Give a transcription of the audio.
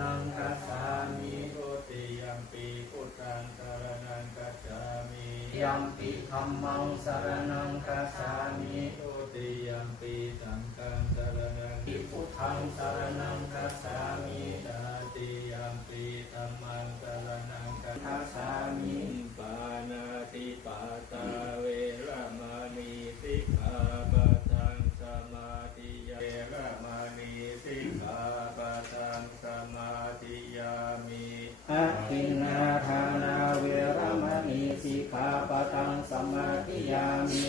นังกัสสามิทุติยัมปีพุทธังสารนังกัจจามิยัมปีธรรมังสารนังกัสสามิทุติยัมปีสังฆังสารนังอิพุทธังสารนังกัส อะทินนาทานาเวรมณีสิกขาปะทังสมาธิยามิ